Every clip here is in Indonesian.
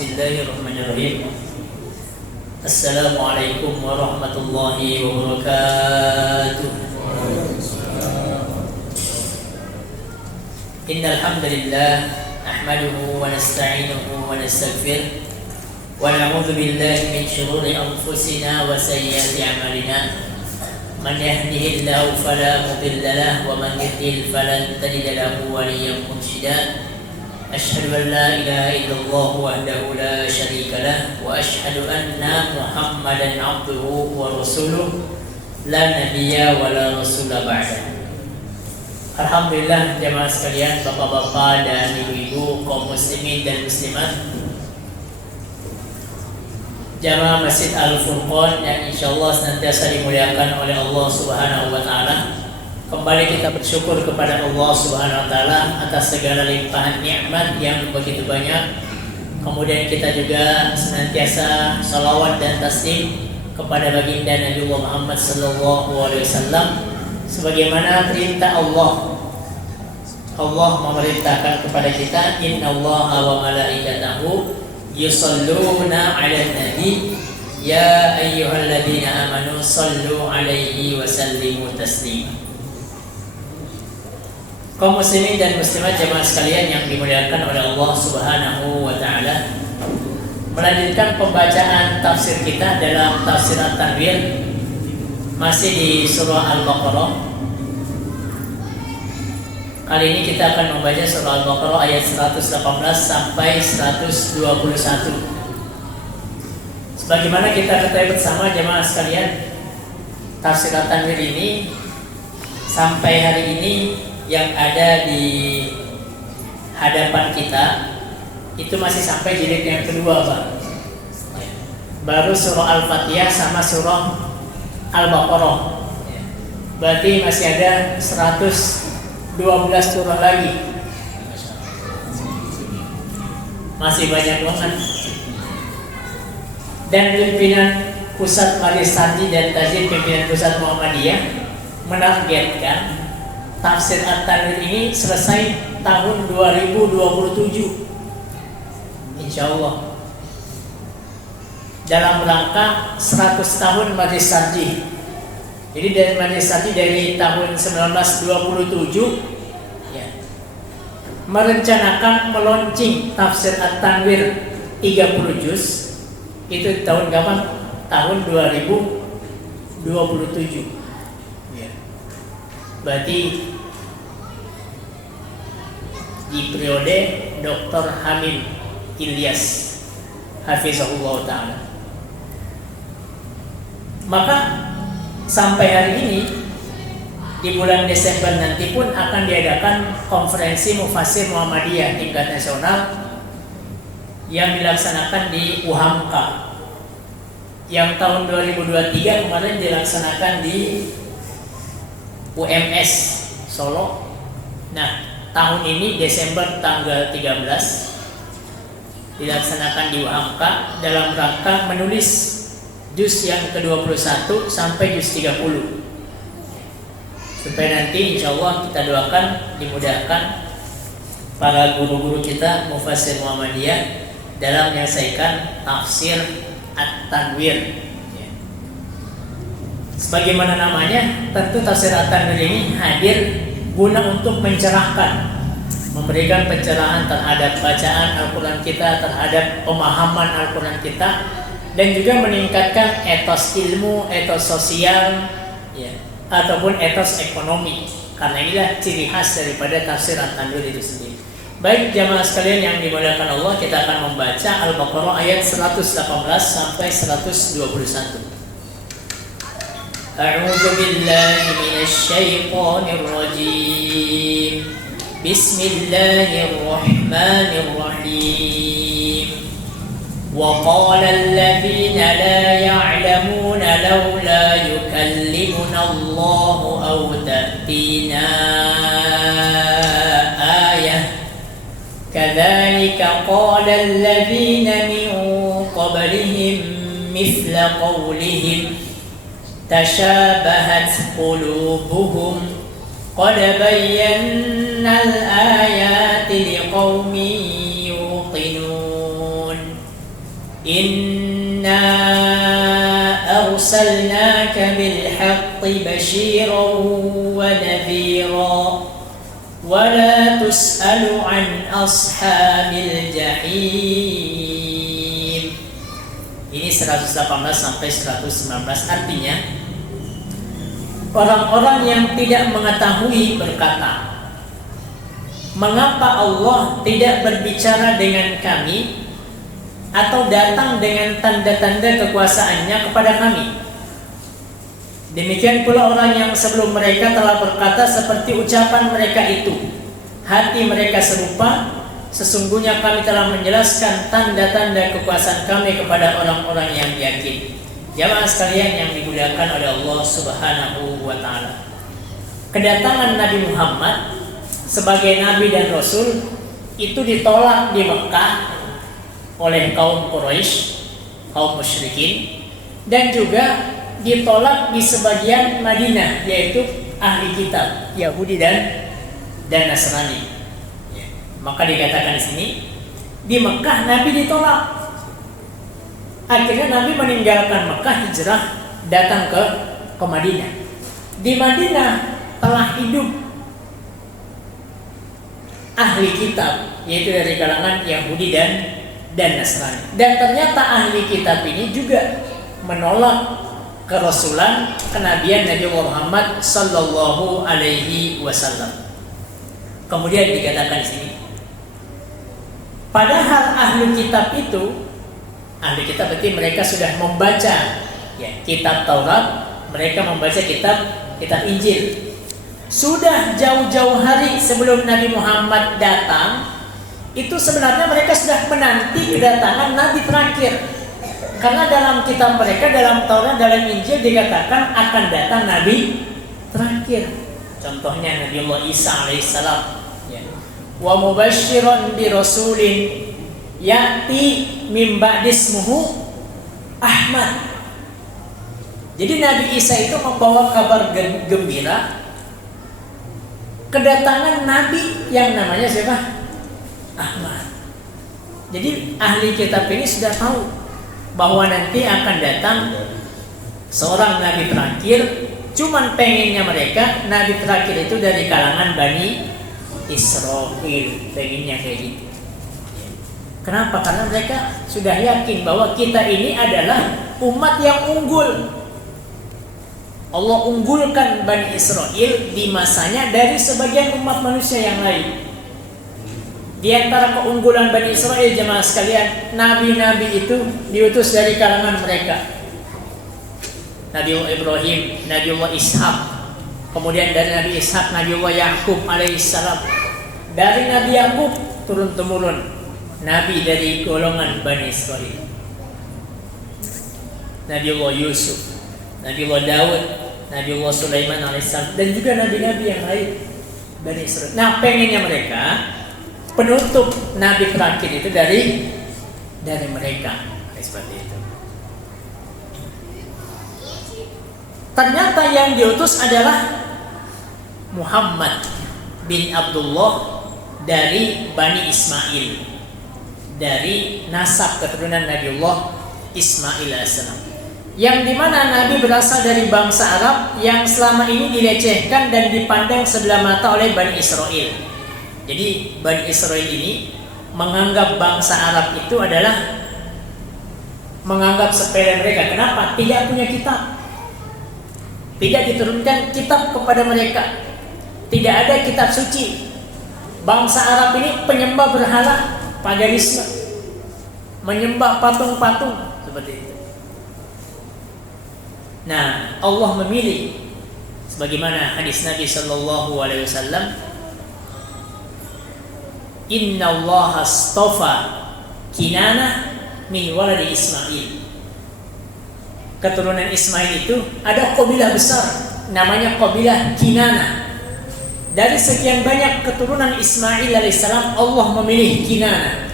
Bismillahirrahmanirrahim. Assalamualaikum warahmatullahi wabarakatuh. Innal hamdalillah nahmaduhu wa nasta'inuhu wa nastaghfiruh wa na'udzu billahi min shururi anfusina wa sayyiati a'malina. Man yahdihillahu fala mudilla lahu wa man yudlil falan tajida lahu waliyyan mursyida. Asyhadu an la ilaha illallah wahdahu la syarika lah wa asyhadu anna Muhammadan abduhu wa rasuluh la nabiyya wa la rasula ba'da. Alhamdulillah jamaah sekalian, bapak-bapak dan ibu-ibu, kaum muslimin dan muslimat, jamaah Masjid Al-Furqan yang insyaallah senantiasa dimuliakan oleh Allah Subhanahu wa taala. Kembali kita bersyukur kepada Allah Subhanahu wa taala atas segala limpahan nikmat yang begitu banyak. Kemudian kita juga senantiasa salawat dan taslim kepada baginda Nabi Muhammad sallallahu alaihi wasallam sebagaimana perintah Allah. Allah memerintahkan kepada kita, innallaha wa malaikatahu yusalluna 'alan nabi ya ayyuhalladzina amanu sallu 'alaihi wa sallimu taslima. Kaum muslimin dan muslimat jemaah sekalian yang dimuliakan oleh Allah Subhanahu wa taala, melanjutkan pembacaan tafsir kita dalam tafsir At-Tanwir, masih di surah Al-Baqarah. Kali ini kita akan membaca surah Al-Baqarah ayat 118 sampai 121. Sebagaimana kita ketahui bersama jemaah sekalian, tafsir At-Tanwir ini sampai hari ini yang ada di hadapan kita itu masih sampai jilid yang kedua, Pak. Baru surah Al-Fatihah sama surah Al-Baqarah. Berarti masih ada 112 surah lagi. Masih banyak banget. Dan pimpinan Pusat Majelis Santi dan Tajwid pimpinan Pusat Muhammadiyah menargetkan tafsir At-Tanwir ini selesai tahun 2027 insyaallah, dalam rangka 100 tahun Majelis Santi. Jadi dari Majelis Santi dari tahun 1927 ya, merencanakan meluncing tafsir At-Tanwir 30 juz. Itu tahun kapan? Tahun 2027. Berarti di periode Dr. Hamid Ilyas hafizahullah ta'ala. Maka sampai hari ini di bulan Desember nanti pun akan diadakan konferensi Mufassir Muhammadiyah tingkat nasional yang dilaksanakan di UHAMKA, yang tahun 2023 kemarin dilaksanakan di UMS Solo. Nah, tahun ini Desember tanggal 13 dilaksanakan di UHAMKA dalam rangka menulis juz yang ke-21 sampai juz 30. Supaya nanti insyaallah kita doakan dimudahkan para guru-guru kita Mufassir Muhammadiyah dalam menyelesaikan tafsir At-Tanwir. Sebagaimana namanya, tentu tafsir At-Tanwir ini hadir guna untuk mencerahkan, memberikan pencerahan terhadap bacaan Al-Quran kita, terhadap pemahaman Al-Quran kita, dan juga meningkatkan etos ilmu, etos sosial, ya, ataupun etos ekonomi. Karena inilah ciri khas daripada tafsir At-Tanwir itu sendiri. Baik jamaah sekalian yang dimuliakan Allah, kita akan membaca Al-Baqarah ayat 118 sampai 121. أعوذ بالله من الشيطان الرجيم بسم الله الرحمن الرحيم وقال الذين لا يعلمون لولا يكلمنا الله أو تأتينا آية كذلك قال الذين من قبلهم مثل قولهم تشابهت قلوبهم قد بينا الآيات لقوم يوقنون arsalnaka bil haqqi basyiran wa nadhira wa la tus'alu an ashabil jahim. Ini 118 sampai 119, artinya orang-orang yang tidak mengetahui berkata, mengapa Allah tidak berbicara dengan kami atau datang dengan tanda-tanda kekuasaannya kepada kami? Demikian pula orang yang sebelum mereka telah berkata seperti ucapan mereka itu, hati mereka serupa, sesungguhnya kami telah menjelaskan tanda-tanda kekuasaan kami kepada orang-orang yang yakin. Jamaah sekalian yang dimuliakan oleh Allah Subhanahu wa taala, kedatangan Nabi Muhammad sebagai nabi dan rasul itu ditolak di Mekah oleh kaum Quraisy, kaum musyrikin, dan juga ditolak di sebagian Madinah, yaitu ahli kitab Yahudi dan Nasrani. Maka dikatakan di sini di Mekah Nabi ditolak. Akhirnya Nabi meninggalkan Mekah, hijrah datang ke Madinah. Di Madinah telah hidup ahli kitab, yaitu dari kalangan Yahudi dan Nasrani. Dan ternyata ahli kitab ini juga menolak kerasulan, kenabian Nabi Muhammad sallallahu alaihi wasallam. Kemudian dikatakan di sini, padahal ahli kitab itu, ahli kitab berarti mereka sudah membaca kitab Taurat, mereka membaca kitab Injil. Sudah jauh-jauh hari sebelum Nabi Muhammad datang, itu sebenarnya mereka sudah menanti kedatangan Nabi terakhir. Karena dalam kitab mereka, dalam Taurat, dalam Injil dikatakan akan datang Nabi terakhir. Contohnya Nabi Allah Isa alaihissalam, wa mubasysyiran bi rasulin ya'ti min ba'di ismuhu Ahmad. Jadi Nabi Isa itu membawa kabar gembira kedatangan Nabi yang namanya siapa? Ahmad. Jadi ahli kitab ini sudah tahu bahwa nanti akan datang seorang Nabi terakhir. Cuman pengennya mereka Nabi terakhir itu dari kalangan Bani Israel, pengennya kayak gitu. Kenapa? Karena mereka sudah yakin bahwa kita ini adalah umat yang unggul. Allah unggulkan Bani Israel di masanya dari sebagian umat manusia yang lain. Di antara keunggulan Bani Israel, jemaah sekalian, nabi-nabi itu diutus dari kalangan mereka. Nabi Allah Ibrahim, Nabi Allah Ishak, kemudian dari Nabi Ishak Nabi Allah Yakub alaihissalam. Dari Nabi Yakub turun-temurun nabi dari golongan Bani Israel. Nabi Allah Yusuf, Nabi Allah Daud, Nabi Allah Sulaiman alaihissalam, dan juga nabi-nabi yang lain Bani Israel. Nah, pengennya mereka penutup nabi terakhir itu dari mereka. Seperti itu. Ternyata yang diutus adalah Muhammad bin Abdullah dari Bani Ismail, dari nasab keturunan Nabiullah Ismail alaihissalam, yang dimana Nabi berasal dari bangsa Arab yang selama ini dilecehkan dan dipandang sebelah mata oleh Bani Israel. Jadi Bani Israel ini menganggap bangsa Arab itu adalah menganggap sepele mereka. Kenapa? Tidak punya kitab, tidak diturunkan kitab kepada mereka, tidak ada kitab suci. Bangsa Arab ini penyembah berhala, paganisme, menyembah patung-patung seperti itu. Nah, Allah memilih sebagaimana hadis Nabi sallallahu alaihi wasallam, Inna Allah astafa Kinanah min waladi Ismail. Keturunan Ismail itu ada kabilah besar namanya kabilah Kinanah. Dari sekian banyak keturunan Ismail alaihissalam, Allah memilih Kinanah.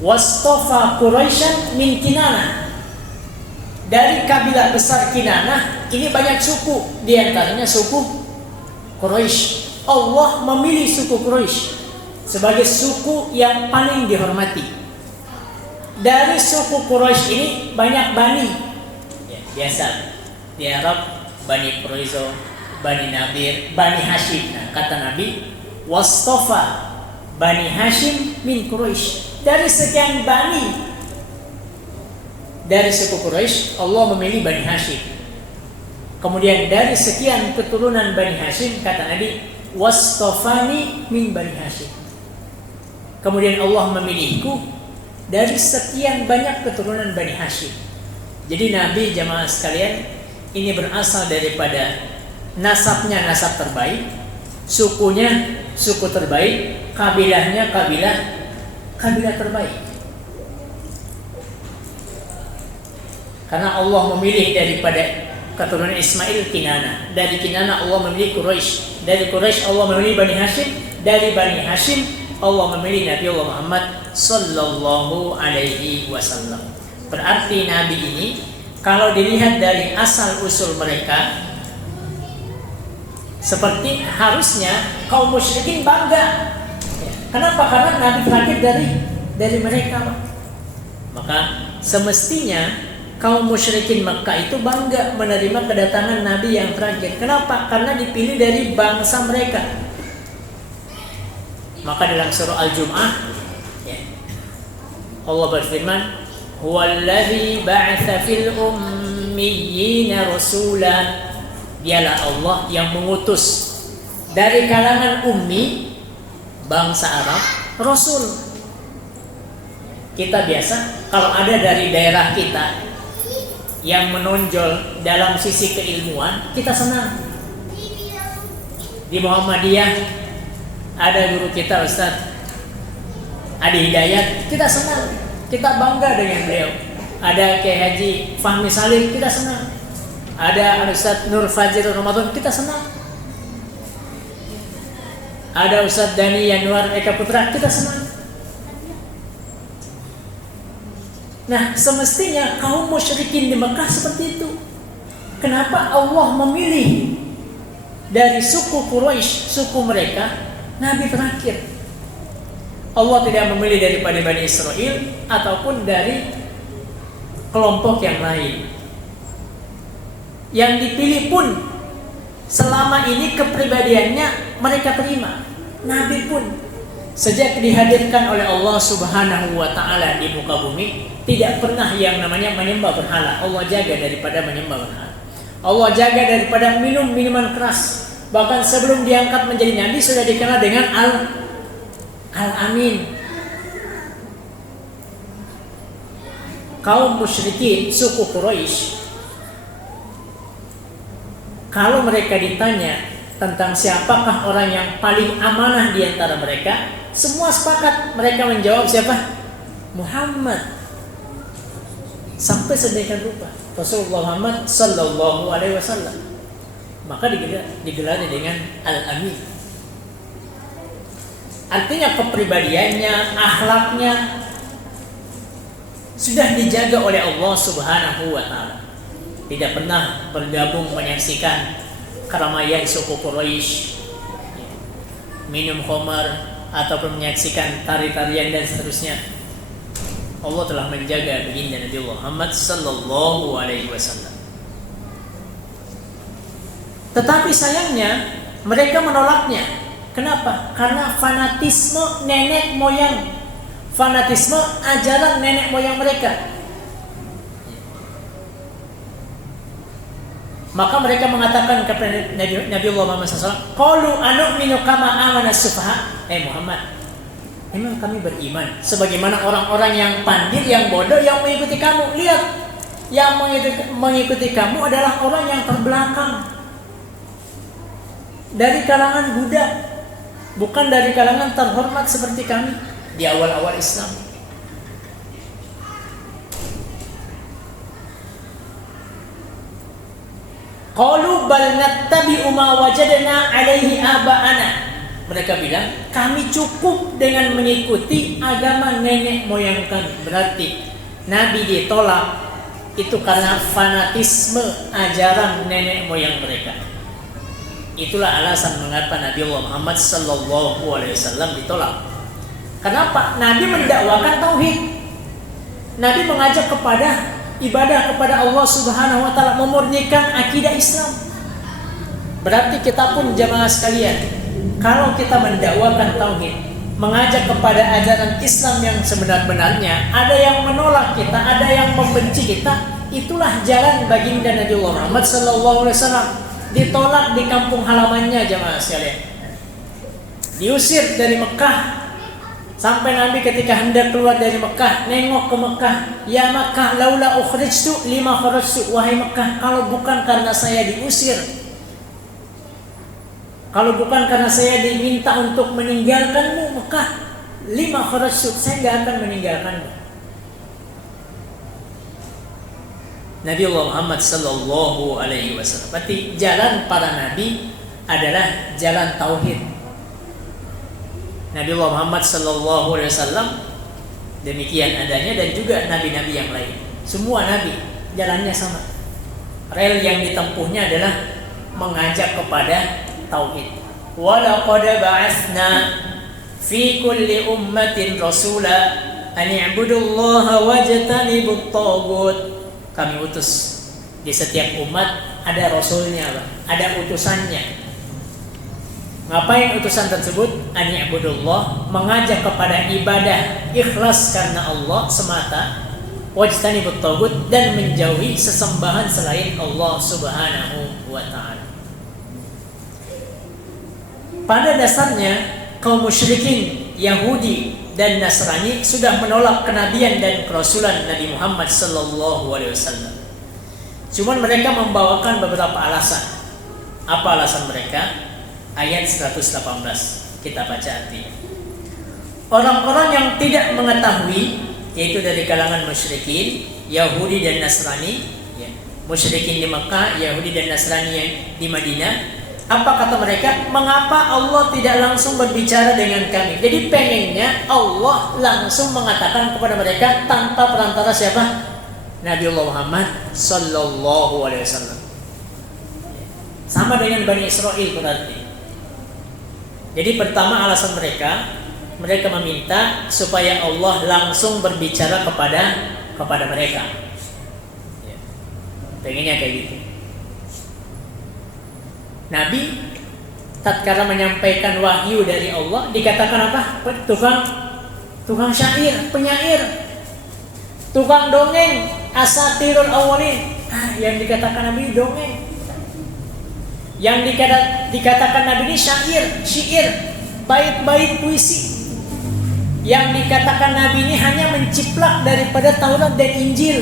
Wastafa Quraisyan min Kinanah. Dari kabilah besar Kinanah ini banyak suku, di antaranya suku Quraisy. Allah memilih suku Quraisy sebagai suku yang paling dihormati. Dari suku Quraisy ini banyak bani. Biasa di Arab Bani Quraizo, Bani Nadir, Bani Hashim. Nah, kata Nabi, wastofa Bani Hashim min Quraisy. Dari sekian bani dari suku Quraisy, Allah memilih Bani Hashim. Kemudian dari sekian keturunan Bani Hashim, kata Nabi, wastofani min Bani Hashim. Kemudian Allah memilihku dari sekian banyak keturunan Bani Hashim. Jadi Nabi, jamaah sekalian, ini berasal daripada nasabnya nasab terbaik, sukunya suku terbaik, kabilahnya kabilah terbaik. Karena Allah memilih daripada keturunan Ismail Kinana, dari Kinana Allah memilih Quraisy, dari Quraisy Allah memilih Bani Hashim, dari Bani Hashim Allah memilih Nabi Allah Muhammad sallallahu alaihi wasallam. Berarti Nabi ini kalau dilihat dari asal usul mereka, seperti harusnya kaum musyrikin bangga. Kenapa? Karena Nabi terakhir dari mereka. Maka semestinya kaum musyrikin Makkah itu bangga menerima kedatangan Nabi yang terakhir. Kenapa? Karena dipilih dari bangsa mereka. Maka dalam surah Al-Jum'ah, Allah berfirman, huwallazi ba'atsa fil ummiyina rasula. Dialah Allah yang mengutus dari kalangan ummi bangsa Arab rasul. Kita biasa kalau ada dari daerah kita yang menonjol dalam sisi keilmuan, kita senang. Di Muhammadiyah ada guru kita Ustaz Adi Hidayat, kita senang, kita bangga dengan beliau. Ada Kiai Haji Fahmi Salim, kita senang. Ada Ustaz Nur Fajir Ramadan, kita senang. Ada Ustaz Dani Yanuar Eka Putra, kita senang. Nah, semestinya kaum musyrikin di Mekah seperti itu. Kenapa Allah memilih dari suku Quraisy, suku mereka, Nabi terakhir? Allah tidak memilih daripada Bani Israel ataupun dari kelompok yang lain. Yang dipilih pun selama ini kepribadiannya mereka terima. Nabi pun sejak dihadirkan oleh Allah Subhanahu wa taala di muka bumi, tidak pernah yang namanya menyembah berhala. Allah jaga daripada menyembah berhala. Allah jaga daripada minum minuman keras. Bahkan sebelum diangkat menjadi nabi sudah dikenal dengan Al-Amin. Kaum musyrikin suku Quraisy, kalau mereka ditanya tentang siapakah orang yang paling amanah di antara mereka, semua sepakat mereka menjawab siapa? Muhammad. Sampai sedemikian rupa Rasulullah Muhammad sallallahu alaihi wasallam. Maka digelarnya dengan Al-Amin. Artinya kepribadiannya, akhlaknya sudah dijaga oleh Allah Subhanahu wa taala. Tidak pernah bergabung menyaksikan keramaian suku Quraisy, minum khamar ataupun menyaksikan tari-tarian dan seterusnya. Allah telah menjaga baginda Nabi Muhammad sallallahu alaihi wasallam. Tetapi sayangnya mereka menolaknya. Kenapa? Karena fanatisme nenek moyang, fanatisme ajaran nenek moyang mereka. Maka mereka mengatakan kepada Nabi Allah Muhammad SAW, qalu anu'minu kama amana sufaha. Muhammad, memang kami beriman sebagaimana orang-orang yang pandir, yang bodoh, yang mengikuti kamu. Lihat, yang mengikuti kamu adalah orang yang terbelakang, dari kalangan budak, bukan dari kalangan terhormat seperti kami di awal-awal Islam. Qalu bal nattabi'u ma wajadna 'alaihi aba'ana. Mereka bilang, kami cukup dengan mengikuti agama nenek moyang kami. Berarti Nabi ditolak itu karena fanatisme ajaran nenek moyang mereka. Itulah alasan mengapa Nabi Allah Muhammad sallallahu alaihi wasallam ditolak. Kenapa? Nabi mendakwakan tauhid. Nabi mengajak kepada ibadah kepada Allah Subhanahu wa taala, memurnikan akidah Islam. Berarti kita pun jamaah sekalian, kalau kita mendakwakan tauhid, mengajak kepada ajaran Islam yang sebenar-benarnya, ada yang menolak kita, ada yang membenci kita, itulah jalan baginda Nabi Muhammad sallallahu alaihi wasallam. Ditolak di kampung halamannya jamaah sekalian. Diusir dari Mekah. Sampai Nabi ketika hendak keluar dari Mekah, nengok ke Mekah, ya Mekah, laula ukhrijtu lima kharajtu, wahai Mekah, kalau bukan karena saya diusir, kalau bukan karena saya diminta untuk meninggalkanmu Mekah, lima kharajtu, saya enggak akan meninggalkanmu. Nabi Allah Muhammad sallallahu alaihi wasallam. Berarti jalan para nabi adalah jalan tauhid. Nabi Allah Muhammad sallallahu alaihi wasallam demikian adanya, dan juga nabi-nabi yang lain. Semua nabi jalannya sama. Rel yang ditempuhnya adalah mengajak kepada tauhid. Wa laqad ba'atsna fi kulli ummatin rasula an i'budullaha wajtanibut taghut. Kami utus di setiap umat ada rasulnya, ada utusannya. Ngapain utusan tersebut? An i'budullah, mengajak kepada ibadah ikhlas karena Allah semata, wajtanibut taghut, dan menjauhi sesembahan selain Allah Subhanahu wa taala. Pada dasarnya kaum musyrikin Yahudi dan Nasrani sudah menolak kenabian dan kerasulan Nabi Muhammad sallallahu alaihi wasallam. Cuman mereka membawakan beberapa alasan. Apa alasan mereka? Ayat 118 kita baca artinya. Orang-orang yang tidak mengetahui, yaitu dari kalangan musyrikin Yahudi dan Nasrani, ya, musyrikin di Makkah, Yahudi dan Nasrani yang di Madinah. Apa kata mereka? Mengapa Allah tidak langsung berbicara dengan kami? Jadi pengennya Allah langsung mengatakan kepada mereka tanpa perantara siapa? Nabi Allah Muhammad sallallahu alaihi wasallam. Sama dengan Bani Israel berarti. Jadi pertama alasan mereka meminta supaya Allah langsung berbicara kepada mereka. Pengennya kayak gitu. Nabi tatkala menyampaikan wahyu dari Allah dikatakan apa? Tukang syair, penyair, tukang dongeng, asatirul awwalin. Yang dikatakan Nabi dongeng. Yang dikatakan Nabi ini syair, bait-bait puisi. Yang dikatakan Nabi ini hanya menciplak daripada Taurat dan Injil.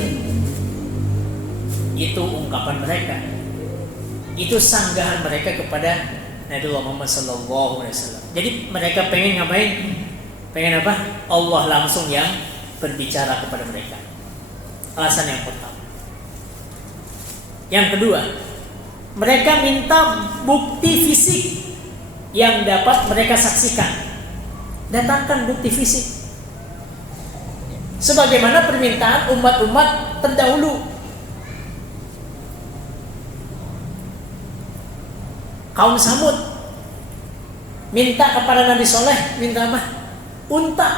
Itu ungkapan mereka. Itu sanggahan mereka kepada Nabi Muhammad sallallahu alaihi wasallam. Jadi mereka pengen ngapain? Pengen apa? Allah langsung yang berbicara kepada mereka. Alasan yang pertama. Yang kedua, mereka minta bukti fisik yang dapat mereka saksikan. Datangkan bukti fisik. Sebagaimana permintaan umat-umat terdahulu. Kaum Samud minta kepada Nabi Soleh, minta apa? Unta.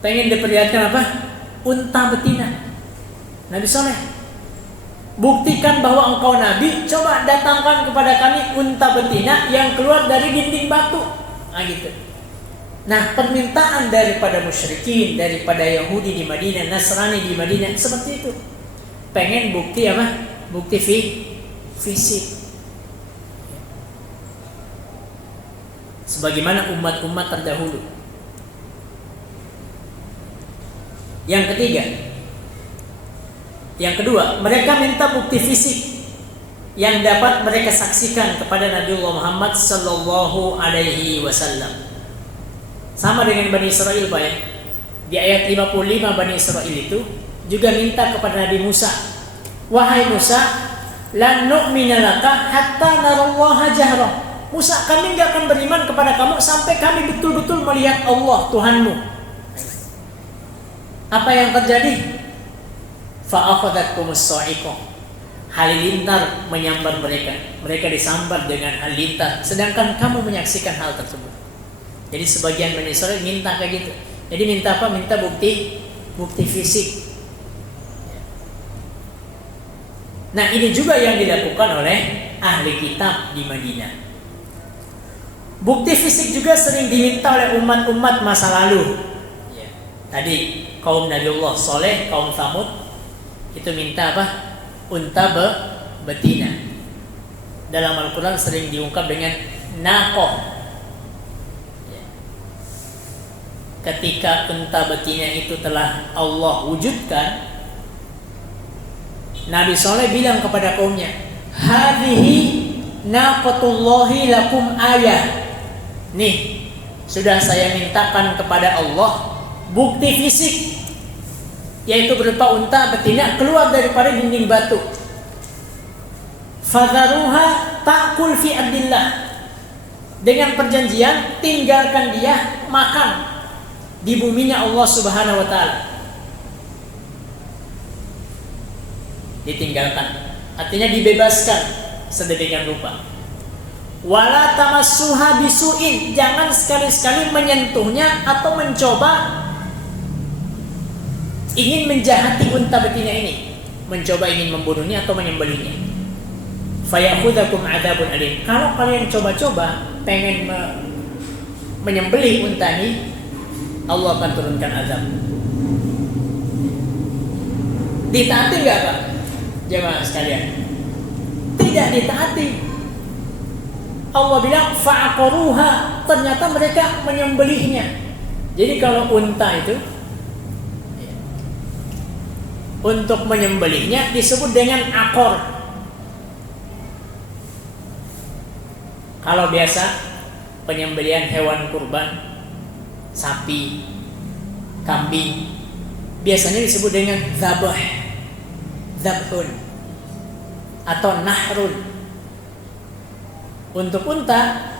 Pengen diperlihatkan apa? Unta betina. Nabi Soleh, buktikan bahwa engkau Nabi, coba datangkan kepada kami unta betina yang keluar dari dinding batu. Gitu. Nah, permintaan daripada musyrikin, daripada Yahudi di Madinah, Nasrani di Madinah seperti itu. Pengen bukti apa? Bukti fisik. Sebagaimana umat-umat terdahulu. Yang kedua, mereka minta bukti fisik yang dapat mereka saksikan kepada Nabi Muhammad sallallahu alaihi wasallam. Sama dengan Bani Israel, Pak ya. Di ayat 55 Bani Israel itu juga minta kepada Nabi Musa, wahai Musa, lan nu'mina laka hatta narallaha jahra. Musa, kami enggak akan beriman kepada kamu sampai kami betul-betul melihat Allah Tuhanmu. Apa yang terjadi? Fa'akhadhatkumus sa'iqah. Halilintar menyambar mereka. Mereka disambar dengan halilintar, sedangkan kamu menyaksikan hal tersebut. Jadi sebagian Bani Israil minta kayak gitu. Jadi minta apa? Minta bukti fisik. Nah, ini juga yang dilakukan oleh ahli kitab di Madinah. Bukti fisik juga sering diminta oleh umat-umat masa lalu. Ya. Tadi kaum Nabiullah Saleh, kaum Tsamud itu minta apa? Unta betina. Dalam Al-Quran sering diungkap dengan naqah. Ya. Ketika unta betina itu telah Allah wujudkan, Nabi Saleh bilang kepada kaumnya, "Hadhihi naqatullahi lakum ayah." Nih, sudah saya mintakan kepada Allah bukti fisik, yaitu berupa unta betina keluar daripada dinding batu. Fadharuha ta'kul fi ardillah. Dengan perjanjian tinggalkan dia makan di buminya Allah Subhanahu wa taala. Ditinggalkan, artinya dibebaskan sedemikian rupa. Wala tamassuha bisu'in, jangan sekali-sekali menyentuhnya atau mencoba ingin menjahati unta betina ini, mencoba ingin membunuhnya atau menyembelihnya. Fayakhudzakum adzabun alim. Kalau kalian coba-coba pengen menyembelih unta ini, Allah akan turunkan azab. Ditaati enggak, Pak? Jemaah sekalian, tidak ditaati. Allah bilang fa'aqaruha, ternyata mereka menyembelihnya. Jadi kalau unta itu untuk menyembelihnya disebut dengan akor. Kalau biasa penyembelihan hewan kurban, sapi, kambing, biasanya disebut dengan zabhun atau nahrun. Untuk unta,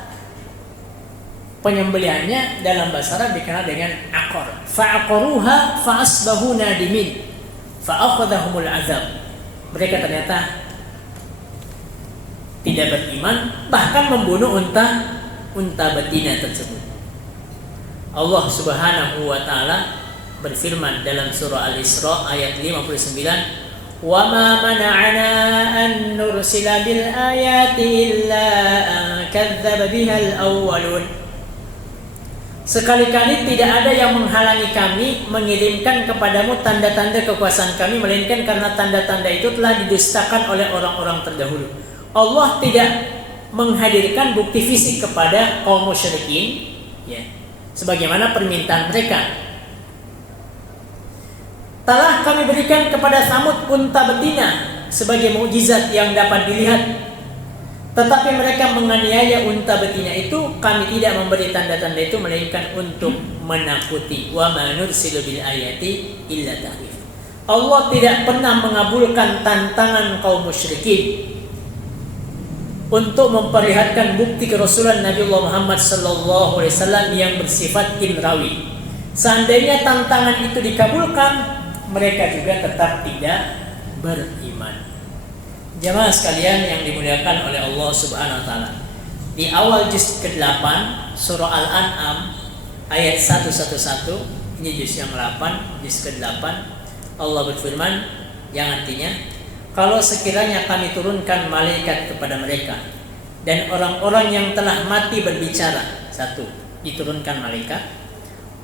penyembelihannya dalam bahasa Arab dikenal dengan akor. Fa'aqaruha fa'asbahu nadimin fa'akhadhahumul azab. Mereka ternyata tidak beriman, bahkan membunuh unta betina tersebut. Allah Subhanahu wa taala berfirman dalam surah Al-Isra ayat 59, "Wa ma mana'ana an nursila bil ayati illa an kadzdzaba bihal awwalun." Sekali-kali tidak ada yang menghalangi kami mengirimkan kepadamu tanda-tanda kekuasaan kami, melainkan karena tanda-tanda itu telah didustakan oleh orang-orang terdahulu. Allah tidak menghadirkan bukti fisik kepada kaum musyrikin, ya, sebagaimana permintaan mereka. Telah kami berikan kepada Tsamud unta betina sebagai mukjizat yang dapat dilihat, tetapi mereka menganiaya unta betina itu. Kami tidak memberi tanda-tanda itu melainkan untuk menakuti. Wa ma nursilu bil ayati illa takhwif. Allah tidak pernah mengabulkan tantangan kaum musyrikin untuk memperlihatkan bukti kerasulan Nabi Muhammad sallallahu alaihi wasallam yang bersifat inrawi. Seandainya tantangan itu dikabulkan, mereka juga tetap tidak beriman. Jamaah sekalian yang dimuliakan oleh Allah Subhanahu wa taala. Di awal juz ke-8 surah Al-An'am ayat 111, ini juz yang 8, juz ke-8, Allah berfirman yang artinya, kalau sekiranya kami turunkan malaikat kepada mereka dan orang-orang yang telah mati berbicara, satu, diturunkan malaikat,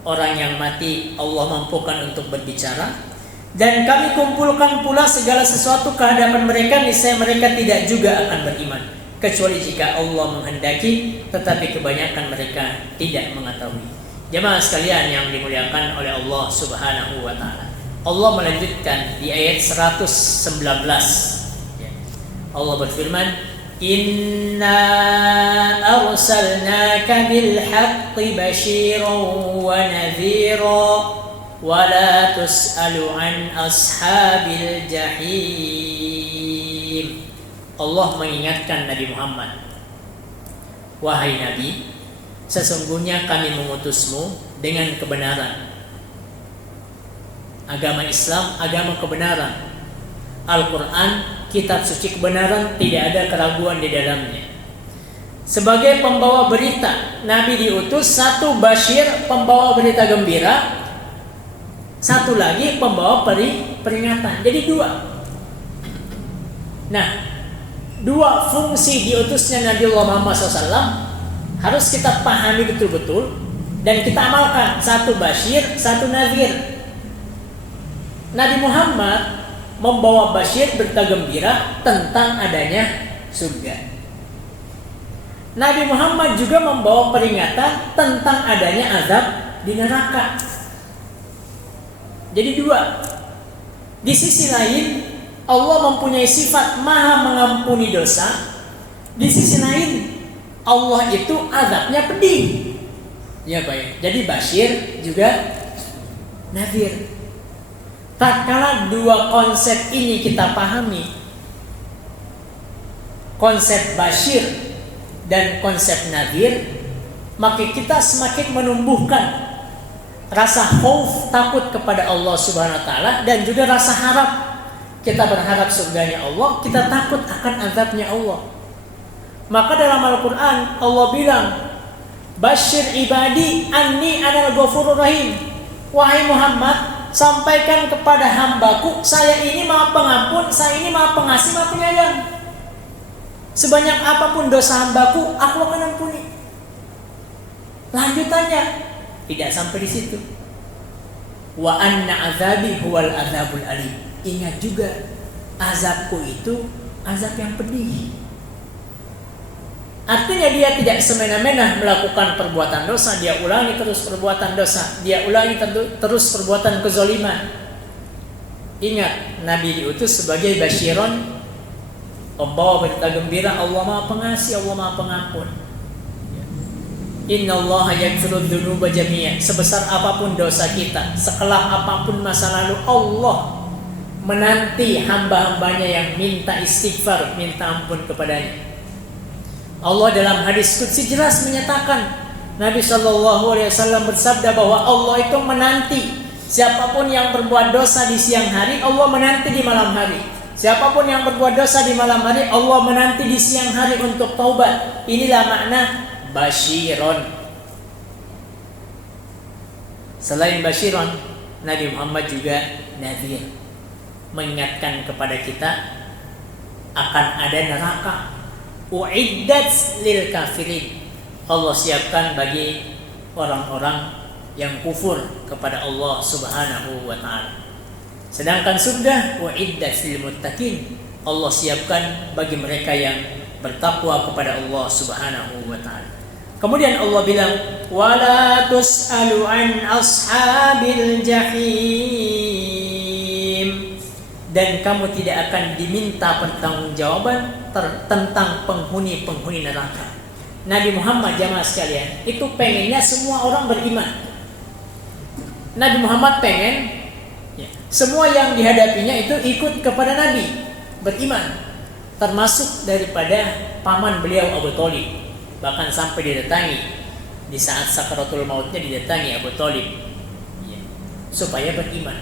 orang yang mati Allah mampukan untuk berbicara, dan kami kumpulkan pula segala sesuatu ke hadapan mereka, niscaya mereka tidak juga akan beriman kecuali jika Allah menghendaki, tetapi kebanyakan mereka tidak mengetahui. Jemaah sekalian yang dimuliakan oleh Allah Subhanahu wa taala, Allah melanjutkan di ayat 119. Allah berfirman, "Inna arsalnaka bil haqqi basyiran wa nadhira wa la tus'alu an ashabil jahim." Allah mengingatkan Nabi Muhammad, "Wahai Nabi, sesungguhnya kami mengutusmu dengan kebenaran. Agama Islam, agama kebenaran. Al-Quran, kitab suci kebenaran, tidak ada keraguan di dalamnya. Sebagai pembawa berita, Nabi diutus, satu basyir, pembawa berita gembira, satu lagi pembawa peringatan. Jadi dua. Nah, dua fungsi diutusnya Nabi Muhammad SAW harus kita pahami betul-betul dan kita amalkan. Satu basyir, satu nadhir. Nabi Muhammad membawa basyir, berita gembira tentang adanya surga. Nabi Muhammad juga membawa peringatan tentang adanya azab di neraka. Jadi dua. Di sisi lain, Allah mempunyai sifat maha mengampuni dosa. Di sisi lain, Allah itu azabnya pedih. Ya baik. Jadi basyir juga nadhir. Tatkala dua konsep ini kita pahami, konsep basyir dan konsep nadhir, maka kita semakin menumbuhkan rasa khauf, takut kepada Allah Subhanahu wa taala, dan juga rasa harap. Kita berharap surganya Allah, kita takut akan azabnya Allah. Maka dalam Al-Qur'an Allah bilang, "Basyir ibadi anni anal ghafurur rahim." Wahai Muhammad, sampaikan kepada hambaku, saya ini Maha Pengampun, saya ini Maha Pengasih, Maha Penyayang. Sebanyak apapun dosa hambaku, aku akan ampuni. Lanjutannya tidak sampai di situ. Wa anna azabi huwal azabul alim. Ingat juga, azabku itu azab yang pedih. Artinya dia tidak semena-mena melakukan perbuatan dosa, dia ulangi terus perbuatan dosa, dia ulangi terus perbuatan kezaliman. Ingat, Nabi diutus sebagai basyiron, pembawa berita gembira. Allah Maha Pengasih, Allah Maha Pengampun. Innallaha yaghfiru dzunuba jami'a. Sebesar apapun dosa kita, sekelam apapun masa lalu, Allah menanti hamba-hambanya yang minta istighfar, minta ampun kepadanya. Allah dalam hadis qudsi jelas menyatakan, Nabi SAW bersabda bahwa Allah itu menanti siapapun yang berbuat dosa di siang hari, Allah menanti di malam hari. Siapapun yang berbuat dosa di malam hari, Allah menanti di siang hari untuk taubat. Inilah makna basyiron. Selain basyiron, Nabi Muhammad juga nadhir, mengingatkan kepada kita akan ada neraka. Uiddat lil kafirin. Allah siapkan bagi orang-orang yang kufur kepada Allah Subhanahu wa taala. Sedangkan surga uiddat lil muttaqin, Allah siapkan bagi mereka yang bertakwa kepada Allah Subhanahu wa taala. Kemudian Allah bilang, wala tus'alu an ashabil jahim, dan kamu tidak akan diminta pertanggungjawaban tentang penghuni-penghuni neraka. Nabi Muhammad, jamaah sekalian, itu pengennya semua orang beriman. Nabi Muhammad pengen semua yang dihadapinya itu ikut kepada Nabi, beriman, termasuk daripada paman beliau Abu Thalib. Bahkan sampai didatangi di saat sakaratul mautnya, didatangi Abu Thalib supaya beriman.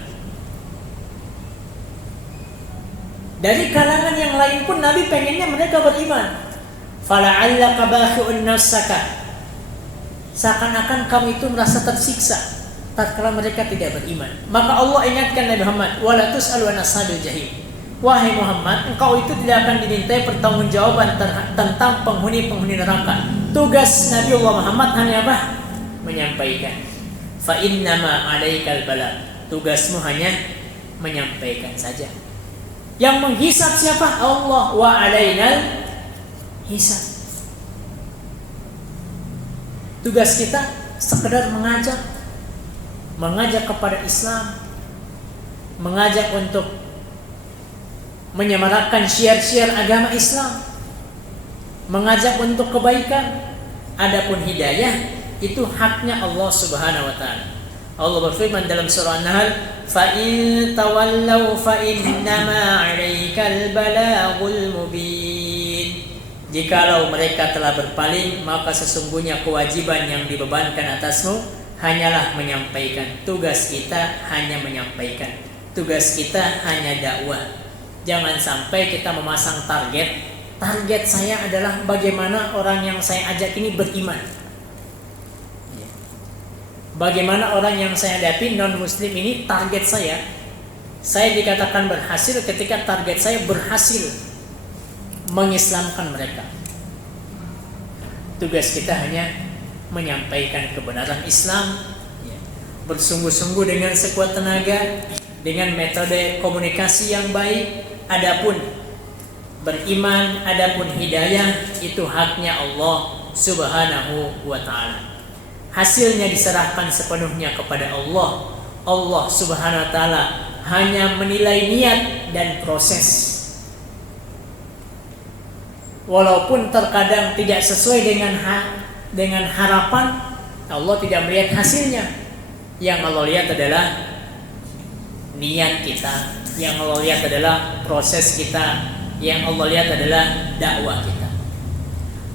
Dari kalangan yang lain pun Nabi pengennya mereka beriman. Fala'allaka bakhi'un nafsaka, seakan-akan kamu itu merasa tersiksa tatkala mereka tidak beriman. Maka Allah ingatkan Nabi Muhammad, wala tus'alu an ashabil jahim. Wahai Muhammad, engkau itu tidak akan dimintai pertanggungjawaban tentang penghuni-penghuni neraka. Tugas Nabi Allah Muhammad hanya apa? Menyampaikan. Fa innama 'alaikal balagh. Tugasmu hanya menyampaikan saja. Yang menghisab siapa? Allah. Wa 'alainal hisab. Tugas kita sekedar mengajak kepada Islam, mengajak untuk menyemarakkan syiar-syiar agama Islam, mengajak untuk kebaikan. Adapun hidayah itu haknya Allah Subhanahu wa taala. Allah berfirman dalam surah An-Nahl, fa in tawallaw fa innama 'alaikal balaghul mubin. Jikalau mereka telah berpaling, maka sesungguhnya kewajiban yang dibebankan atasmu hanyalah menyampaikan. Tugas kita hanya menyampaikan. Tugas kita hanya dakwah. Jangan sampai kita memasang target. Target saya adalah bagaimana orang yang saya ajak ini beriman. Bagaimana orang yang saya hadapi non-muslim ini target saya. Saya dikatakan berhasil ketika target saya berhasil mengislamkan mereka. Tugas kita hanya menyampaikan kebenaran Islam, bersungguh-sungguh dengan sekuat tenaga, dengan metode komunikasi yang baik. Adapun beriman, adapun hidayah, itu haknya Allah Subhanahu wa ta'ala. Hasilnya diserahkan sepenuhnya kepada Allah. Allah Subhanahu wa ta'ala hanya menilai niat dan proses. Walaupun terkadang tidak sesuai dengan harapan, Allah tidak melihat hasilnya. Yang Allah lihat adalah niat kita, yang Allah lihat adalah proses kita, yang Allah lihat adalah dakwah kita.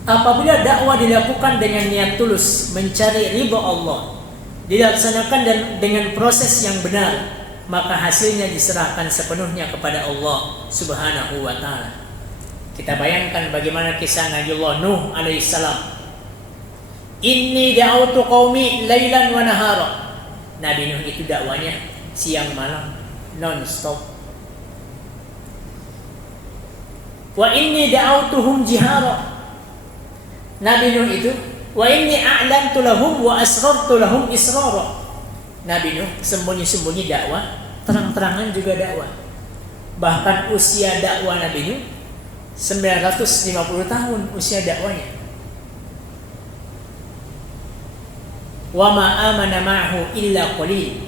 Apabila dakwah dilakukan dengan niat tulus, mencari ridha Allah, dilaksanakan dan dengan proses yang benar, maka hasilnya diserahkan sepenuhnya kepada Allah Subhanahu wa ta'ala. Kita bayangkan bagaimana kisah Nabiullah Nuh alaihissalam. Inni da'autu qaumi lailan wa nahara. Nabi Nuh itu dakwanya siang malam non-stop. Wa inni da'autuhum jihara. Nabi Nuh itu wa inni a'lantu lahum wa asrartu lahum israra. Nabi Nuh sembunyi-sembunyi dakwah, terang-terangan juga dakwah. Bahkan usia dakwah Nabi Nuh 950 tahun usia dakwanya. Wa ma amana ma'ahu illa qalil.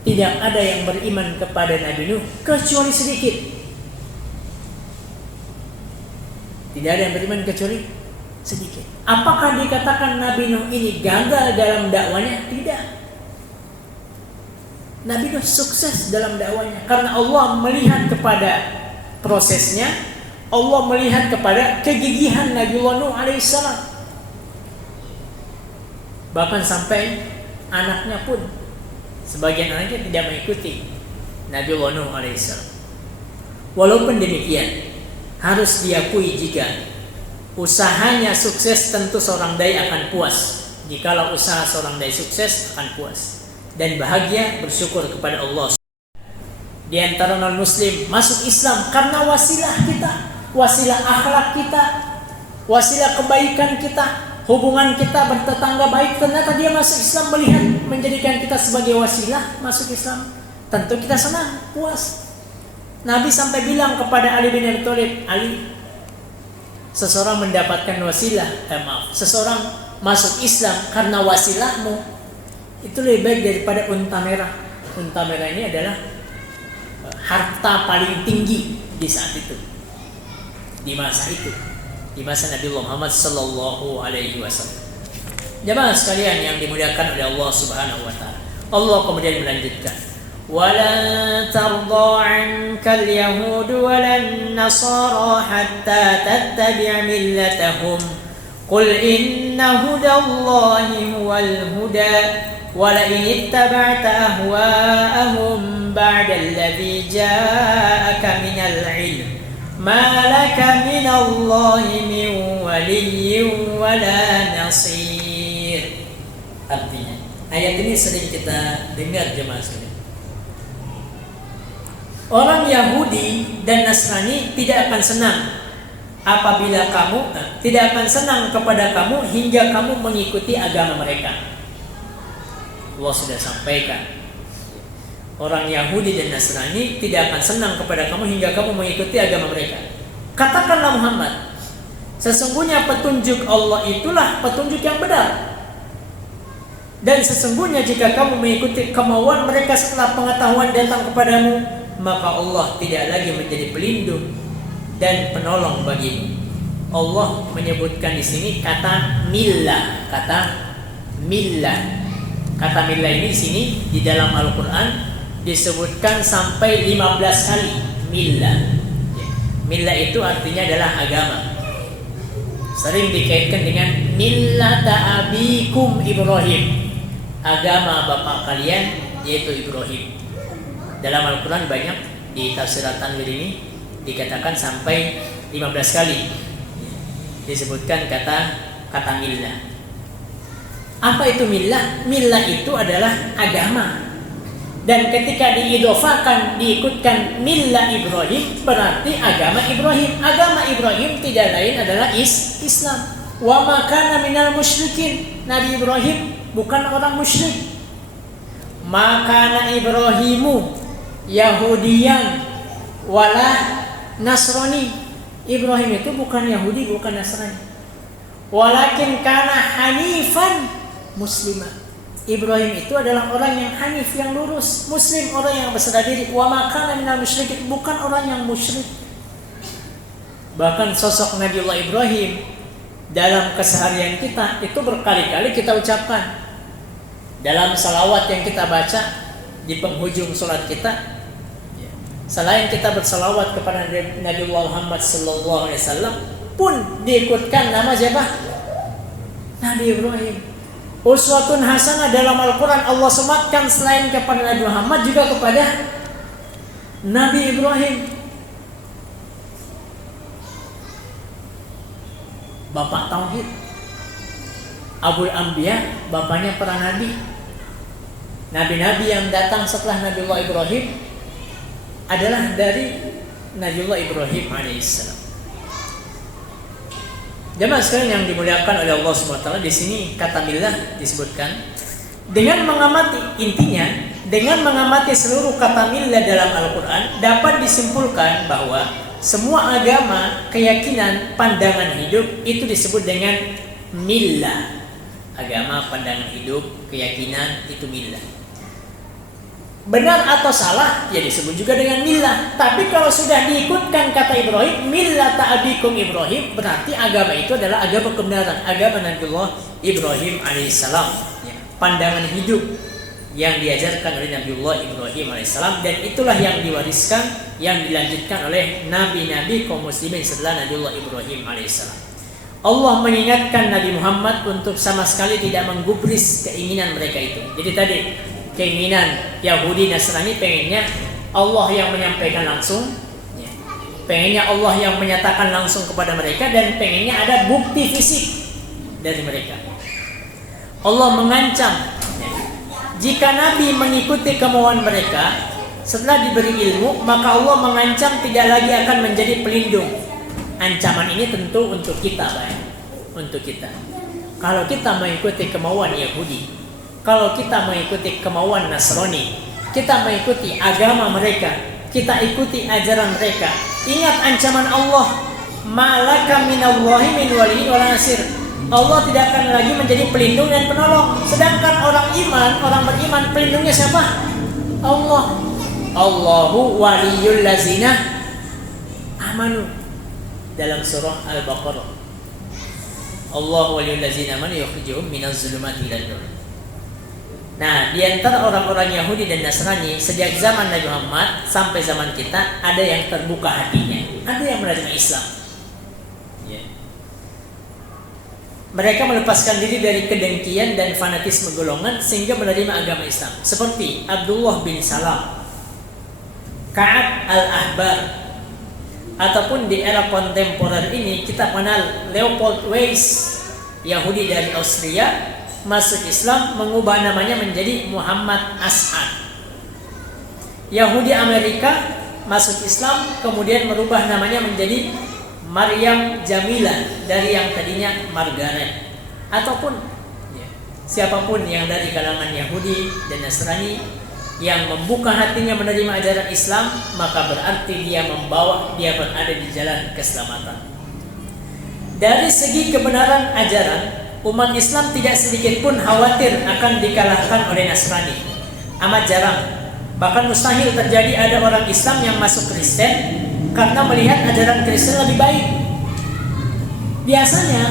Tidak ada yang beriman kepada Nabi Nuh kecuali sedikit. Tidak ada yang beriman kecuali sedikit. Apakah dikatakan Nabi Nuh ini gagal dalam dakwanya? Tidak. Nabi Nuh sukses dalam dakwanya karena Allah melihat kepada prosesnya. Allah melihat kepada kegigihan Nabiullah Nuh alaihissalam. Bahkan sampai anaknya pun, sebagian anaknya tidak mengikuti Nabiullah Nuh alaihissalam. Walaupun demikian, harus diakui jika usahanya sukses, tentu seorang dai akan puas. Jikalau usaha seorang dai sukses, akan puas dan bahagia, bersyukur kepada Allah. Di antara non muslim masuk Islam karena wasilah kita, wasilah akhlak kita, wasilah kebaikan kita, hubungan kita bertetangga baik. Ternyata dia masuk Islam, melihat menjadikan kita sebagai wasilah masuk Islam. Tentu kita senang, puas. Nabi sampai bilang kepada Ali bin Abi Thalib, Ali, seseorang mendapatkan wasilah, seseorang masuk Islam karena wasilahmu, itu lebih baik daripada unta merah. Unta merah ini adalah harta paling tinggi di saat itu, di masa itu, di masa Nabi Muhammad sallallahu alaihi wasallam. Jemaah sekalian yang dimuliakan oleh Allah Subhanahu wa taala. Allah kemudian melanjutkan, "Walan tarda 'ankal yahud walan nasara hatta tattabi' millatahum. Qul inna hudallahi huwal huda wa la in ittaba'ta ahwa'ahum ba'da alladhi ja'aka minal 'ilm ma laka minallahi min waliyyin wala nasir." Artinya, ayat ini sering kita dengar jemaah sekalian. Orang Yahudi dan Nasrani tidak akan senang apabila kamu tidak akan senang kepada kamu hingga kamu mengikuti agama mereka. Allah sudah sampaikan, orang Yahudi dan Nasrani tidak akan senang kepada kamu hingga kamu mengikuti agama mereka. Katakanlah Muhammad, sesungguhnya petunjuk Allah itulah petunjuk yang benar. Dan sesungguhnya jika kamu mengikuti kemauan mereka setelah pengetahuan datang kepadamu, maka Allah tidak lagi menjadi pelindung dan penolong bagimu. Allah menyebutkan di sini kata millah, kata millah. Kata millah ini di sini di dalam Al-Qur'an disebutkan sampai 15 kali millah. Millah itu artinya adalah agama. Sering dikaitkan dengan millata abikum Ibrahim, agama bapak kalian yaitu Ibrahim. Dalam Al-Quran banyak di tafsir At-Tanwir ini dikatakan sampai 15 kali disebutkan kata millah. Apa itu millah? Millah itu adalah agama. Dan ketika diidofakan, diikutkan millah Ibrahim, berarti agama Ibrahim. Agama Ibrahim tidak lain adalah Islam. Wa ma kana minal musyrikin. Nabi Ibrahim bukan orang musyrik. Ma kana Ibrahimu Yahudiyan wala Nasrani. Ibrahim itu bukan Yahudi, bukan Nasrani. Walakin kana hanifan muslimah. Ibrahim itu adalah orang yang hanif, yang lurus, muslim, orang yang berserah diri. Wa ma kana minal musyrikin, bukan orang yang musyrik. Bahkan sosok Nabiullah Ibrahim dalam keseharian kita itu berkali-kali kita ucapkan. Dalam salawat yang kita baca di penghujung salat kita, selain kita bersalawat kepada Nabiullah Muhammad sallallahu alaihi wasallam, pun diikutkan nama siapa? Nabi Ibrahim. Uswatun hasanah dalam Al-Quran Allah sematkan selain kepada Nabi Muhammad juga kepada Nabi Ibrahim. Bapak Tauhid, Abul Anbiya, bapaknya para nabi. Nabi-nabi yang datang setelah Nabiullah Ibrahim adalah dari Nabiullah Ibrahim alaihissalam. Jemaah sekalian yang dimuliakan oleh Allah Subhanahu wa taala, di sini kata millah disebutkan dengan mengamati, intinya dengan mengamati seluruh kata millah dalam Al-Qur'an dapat disimpulkan bahwa semua agama, keyakinan, pandangan hidup itu disebut dengan millah. Agama, pandangan hidup, keyakinan itu millah. Benar atau salah ya disebut juga dengan millah. Tapi kalau sudah diikutkan kata Ibrahim, millata abikum Ibrahim, berarti agama itu adalah agama kebenaran, agama Nabiullah Ibrahim alaihissalam, ya, pandangan hidup yang diajarkan oleh Nabiullah Ibrahim alaihissalam, dan itulah yang diwariskan, yang dilanjutkan oleh nabi-nabi kaum muslimin setelah Nabiullah Ibrahim alaihissalam. Allah mengingatkan Nabi Muhammad untuk sama sekali tidak menggubris keinginan mereka itu. Jadi tadi keinginan Yahudi Nasrani pengennya Allah yang menyampaikan langsung, ya, pengennya Allah yang menyatakan langsung kepada mereka, dan pengennya ada bukti fisik dari mereka. Allah mengancam, ya, jika Nabi mengikuti kemauan mereka setelah diberi ilmu, maka Allah mengancam tidak lagi akan menjadi pelindung. Ancaman ini tentu untuk kita, baik, untuk kita. Kalau kita mengikuti kemauan Yahudi, kalau kita mengikuti kemauan Nasrani, kita mengikuti agama mereka, kita ikuti ajaran mereka, ingat ancaman Allah, malaka minallahi min waliyyin wala nasir. Allah tidak akan lagi menjadi pelindung dan penolong. Sedangkan orang iman, orang beriman, pelindungnya siapa? Allah. Allahu waliyul lazina amanu, dalam surah Al-Baqarah. Allahu waliyul lazina amanu yukhrijuhum minaz zulumati ilan nur. Nah, di antara orang-orang Yahudi dan Nasrani sejak zaman Nabi Muhammad sampai zaman kita, ada yang terbuka hatinya, ada yang menerima Islam. Ya. Mereka melepaskan diri dari kedengkian dan fanatisme golongan sehingga menerima agama Islam. Seperti Abdullah bin Salam, Ka'ab al-Ahbar, ataupun di era kontemporer ini kita kenal Leopold Weiss, Yahudi dari Austria, masuk Islam, mengubah namanya menjadi Muhammad As'ad. Yahudi Amerika masuk Islam, kemudian merubah namanya menjadi Maryam Jamila dari yang tadinya Margaret. Ataupun ya, siapapun yang dari kalangan Yahudi dan Nasrani yang membuka hatinya menerima ajaran Islam, maka berarti dia berada di jalan keselamatan. Dari segi kebenaran ajaran, umat Islam tidak sedikit pun khawatir akan dikalahkan oleh Nasrani. Amat jarang, bahkan mustahil terjadi ada orang Islam yang masuk Kristen karena melihat ajaran Kristen lebih baik. Biasanya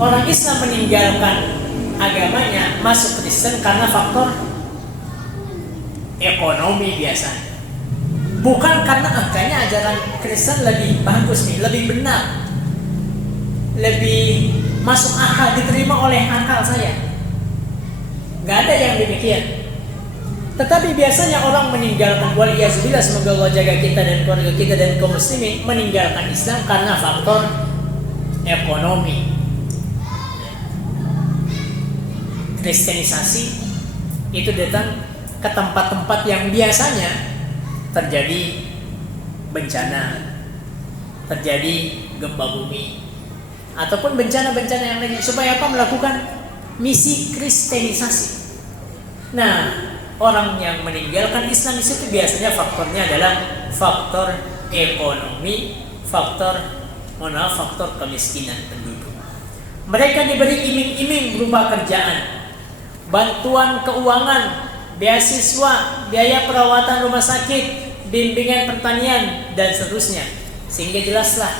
orang Islam meninggalkan agamanya masuk Kristen karena faktor ekonomi biasanya, bukan karena kayaknya ajaran Kristen lebih bagus nih, lebih benar, lebih masuk akal, diterima oleh akal saya. Gak ada yang demikian. Tetapi biasanya orang meninggalkan, waliyazubillah, semoga Allah jaga kita dan keluarga kita dan kaum muslimin, meninggalkan Islam karena faktor ekonomi. Kristenisasi itu datang ke tempat-tempat yang biasanya terjadi bencana, terjadi gempa bumi, ataupun bencana-bencana yang lain, supaya apa? Melakukan misi kristenisasi. Nah, orang yang meninggalkan Islam itu biasanya faktornya adalah faktor ekonomi, faktor kemiskinan penduduk. Mereka diberi iming-iming berupa kerjaan, bantuan keuangan, beasiswa, biaya perawatan rumah sakit, bimbingan pertanian, dan seterusnya. Sehingga jelaslah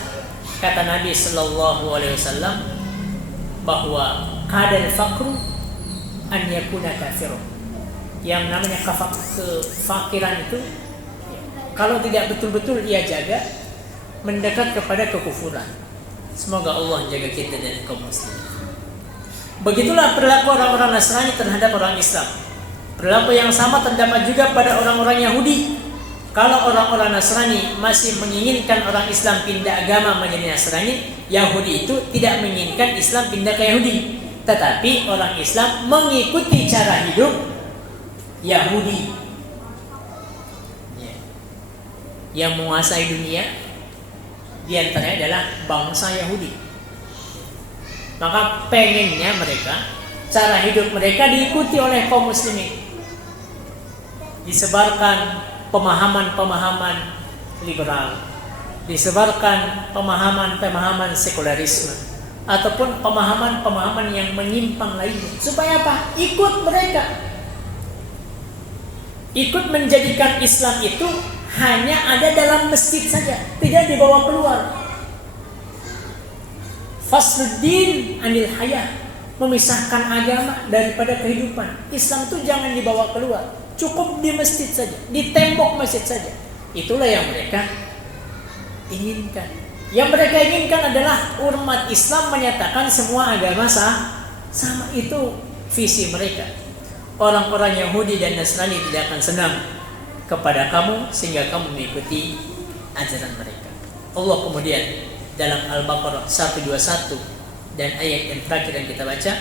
kata Nabi Sallallahu Alaihi Wasallam bahwa kadal fakru an yakuna kafirun. Yang namanya kefakiran itu, kalau tidak betul-betul ia jaga, mendekat kepada kekufuran. Semoga Allah jaga kita dan kaum muslimin. Begitulah perilaku orang-orang Nasrani terhadap orang Islam. Perilaku yang sama terdapat juga pada orang-orang Yahudi. Kalau orang-orang Nasrani masih menginginkan orang Islam pindah agama menjadi Nasrani, Yahudi itu tidak menginginkan Islam pindah ke Yahudi. Tetapi orang Islam mengikuti cara hidup Yahudi. Yang menguasai dunia di antaranya adalah bangsa Yahudi. Maka pengennya mereka, cara hidup mereka diikuti oleh kaum muslimin. Disebarkan pemahaman-pemahaman liberal, disebarkan pemahaman-pemahaman sekularisme, ataupun pemahaman-pemahaman yang menyimpang lainnya. Supaya apa? Ikut mereka. Ikut menjadikan Islam itu hanya ada dalam masjid saja, tidak dibawa keluar. Fasluddin anil hayah, memisahkan agama daripada kehidupan. Islam itu jangan dibawa keluar, cukup di masjid saja, di tembok masjid saja. Itulah yang mereka inginkan. Yang mereka inginkan adalah umat Islam menyatakan semua agama sama. Itu visi mereka. Orang-orang Yahudi dan Nasrani tidak akan senang kepada kamu sehingga kamu mengikuti ajaran mereka. Allah kemudian dalam Al-Baqarah 121 dan ayat yang terakhir yang kita baca,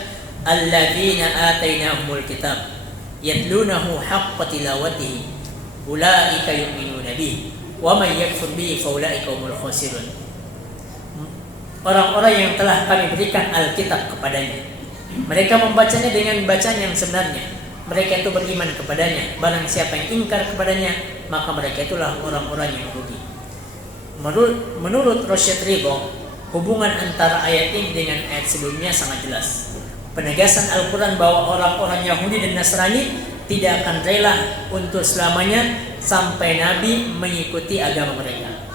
alladzina atainahumul kitab yatlunahu haqqa tilawatihi ulaika yu'minuna bihi wa may yakfur bihi fa ulaika humul khasirun. Orang-orang yang telah kami berikan Alkitab kepadanya, mereka membacanya dengan bacaan yang sebenarnya. Mereka itu beriman kepadanya. Barang siapa yang ingkar kepadanya, maka mereka itulah orang-orang yang rugi. Menurut Rashid Ridho, hubungan antara ayat ini dengan ayat sebelumnya sangat jelas. Penegasan Al-Quran bahwa orang-orang Yahudi dan Nasrani tidak akan rela untuk selamanya sampai Nabi mengikuti agama mereka.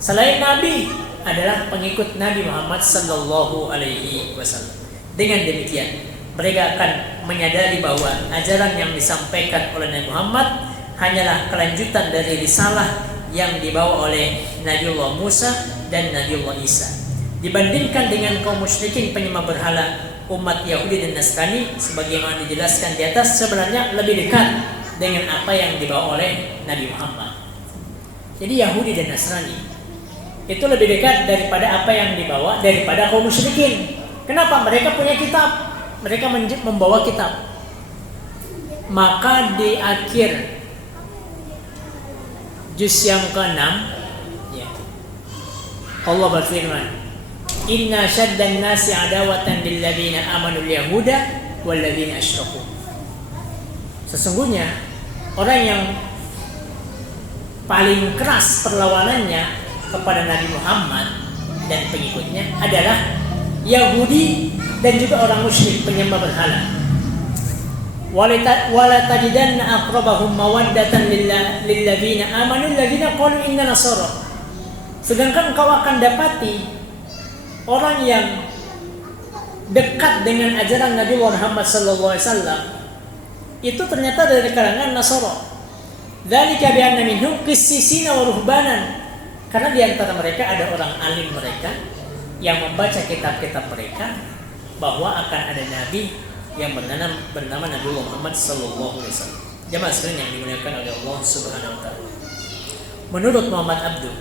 Selain Nabi adalah pengikut Nabi Muhammad Sallallahu Alaihi Wasallam. Dengan demikian, mereka akan menyadari bahwa ajaran yang disampaikan oleh Nabi Muhammad hanyalah kelanjutan dari risalah yang dibawa oleh Nabiullah Musa dan Nabiullah Isa. Dibandingkan dengan kaum musyrikin penyembah berhala, umat Yahudi dan Nasrani sebagaimana dijelaskan di atas sebenarnya lebih dekat dengan apa yang dibawa oleh Nabi Muhammad. Jadi Yahudi dan Nasrani itu lebih dekat daripada apa yang dibawa daripada kaum musyrikin. Kenapa? Mereka punya kitab. Mereka membawa kitab. Maka di akhir juz yang ke-6 ya, Allah berfirman, inna syaddan nasi adawatan lil ladzina amanu yahuda wal ladzina asyraku. Sesungguhnya orang yang paling keras perlawanannya kepada Nabi Muhammad dan pengikutnya adalah Yahudi dan juga orang musyrik penyembah berhala. Wala tajidanna aqrabahum mawaddatan lil ladzina amanu alladzina qalu inna nasara. Sedangkan kau akan dapati orang yang dekat dengan ajaran Nabi Muhammad sallallahu alaihi wasallam itu ternyata dari kalangan Nasara. Dzalika bi anna minhum qissisina wa ruhbanan. Karena di antara mereka ada orang alim mereka yang membaca kitab-kitab mereka bahwa akan ada nabi yang bernama Nabi Muhammad sallallahu alaihi wasallam. Jemaah sekalian yang dimuliakan oleh Allah Subhanahu wa taala. Menurut Muhammad Abduh,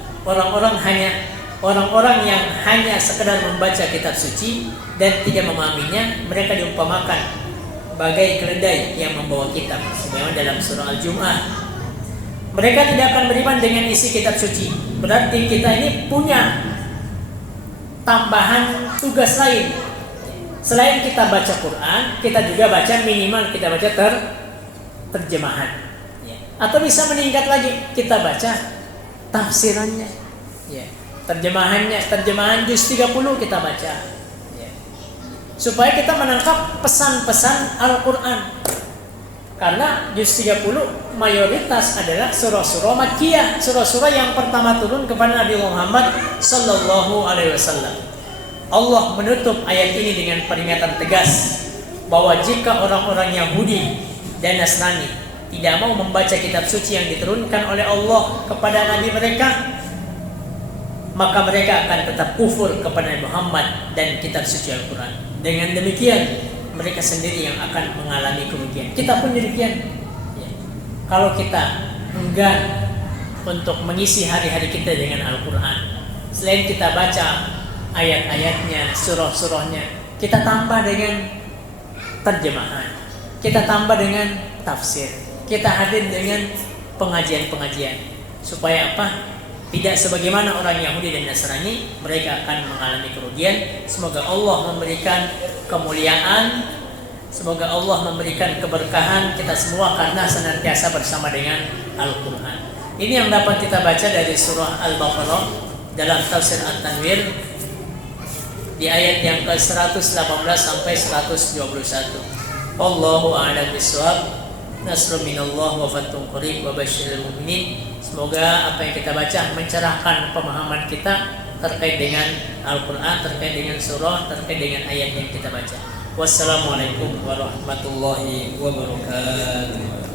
orang-orang yang hanya sekedar membaca kitab suci dan tidak memahaminya, mereka diumpamakan bagai keledai yang membawa kitab. Sebagaimana dalam surah Al-Jumu'ah. Mereka tidak akan beriman dengan isi kitab suci. Berarti kita ini punya tambahan tugas lain. Selain kita baca Quran, kita juga baca minimal kita baca terjemahan. Atau bisa meningkat lagi, kita baca tafsirannya. Terjemahan juz 30 kita baca. Supaya kita menangkap pesan-pesan Al-Quran. Karena juz 30 mayoritas adalah surah-surah Makkiyah, surah-surah yang pertama turun kepada Nabi Muhammad sallallahu alaihi wasallam. Allah menutup ayat ini dengan peringatan tegas bahwa jika orang-orang Yahudi dan Nasrani tidak mau membaca kitab suci yang diturunkan oleh Allah kepada nabi mereka, maka mereka akan tetap kufur kepada Nabi Muhammad dan kitab suci Al-Quran. Dengan demikian mereka sendiri yang akan mengalami kerugian. Kita pun demikian. Kalau kita enggan untuk mengisi hari-hari kita dengan Al-Quran, selain kita baca ayat-ayatnya, surah-surahnya, kita tambah dengan terjemahan, kita tambah dengan tafsir, kita hadir dengan pengajian-pengajian. Supaya apa? Tidak sebagaimana orang Yahudi dan Nasrani, mereka akan mengalami kerugian. Semoga Allah memberikan kemuliaan, semoga Allah memberikan keberkahan kita semua karena senantiasa bersama dengan Al-Quran. Ini yang dapat kita baca dari surah Al-Baqarah dalam tafsir At-Tanwir di ayat yang ke-118 sampai 121. Allahu a'lam bishawab. Nasrun minallah wa fathun qarib wa basyiril mu'minin. Semoga apa yang kita baca mencerahkan pemahaman kita terkait dengan Al-Quran, terkait dengan surah, terkait dengan ayat yang kita baca. Wassalamualaikum warahmatullahi wabarakatuh.